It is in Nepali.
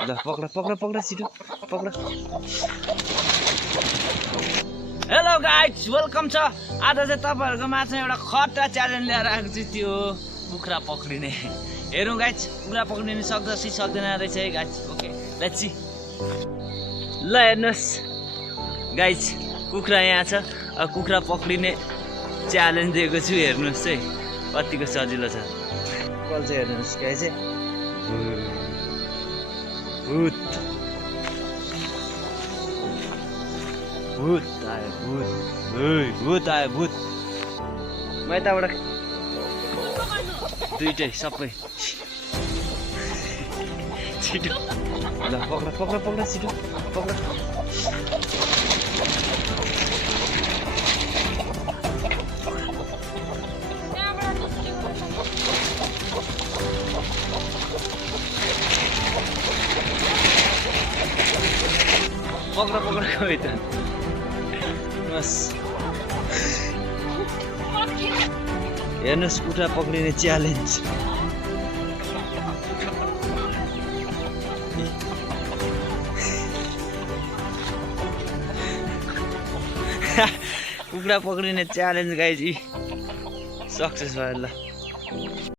ल पक्रा पक्रा पक्रा छिटो पक्रा हेलो गाइज वेलकम छ आज चाहिँ तपाईहरुको माझमा एउटा खट्टा च्यालेन्ज ल्याएर आएको छु त्यो कुखुरा पक्रिने हेरौँ गाइज कुखुरा पक्रिन सक्छ कि सक्दैन रहेछ है गाइज ओके लेट्स सी ल हेर्नुस् गाइज कुखुरा यहाँ छ कुखुरा पक्रिने च्यालेन्ज दिएको छु हेर्नुस् है कतिको सजिलो छ कल चाहिँ हेर्नुस् गाइज भूत भूत आयो भूत आयो भूत म यताबाट दुईटै सबै छिटो ल पक्रा पक्रा पक्रा छिटो पक्रा पक्रा पक्रा गयो त बस हेर्नुहोस् कुखुरा पक्रिने च्यालेन्ज कुखुरा पक्रिने च्यालेन्ज गाइज सक्सेस भयो ल